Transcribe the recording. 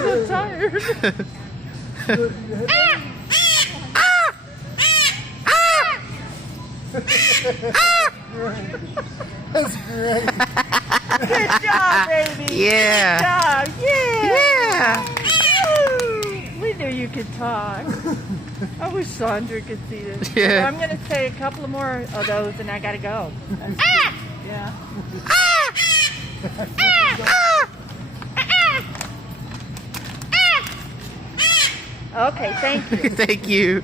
so tired. That's great. Good job, baby. Yeah. Good job. Yeah. Yeah. We knew you could talk. I wish Sandra could see this. Yeah. I'm going to say a couple more of those and I got to go. Yeah. Okay, thank you. Thank you.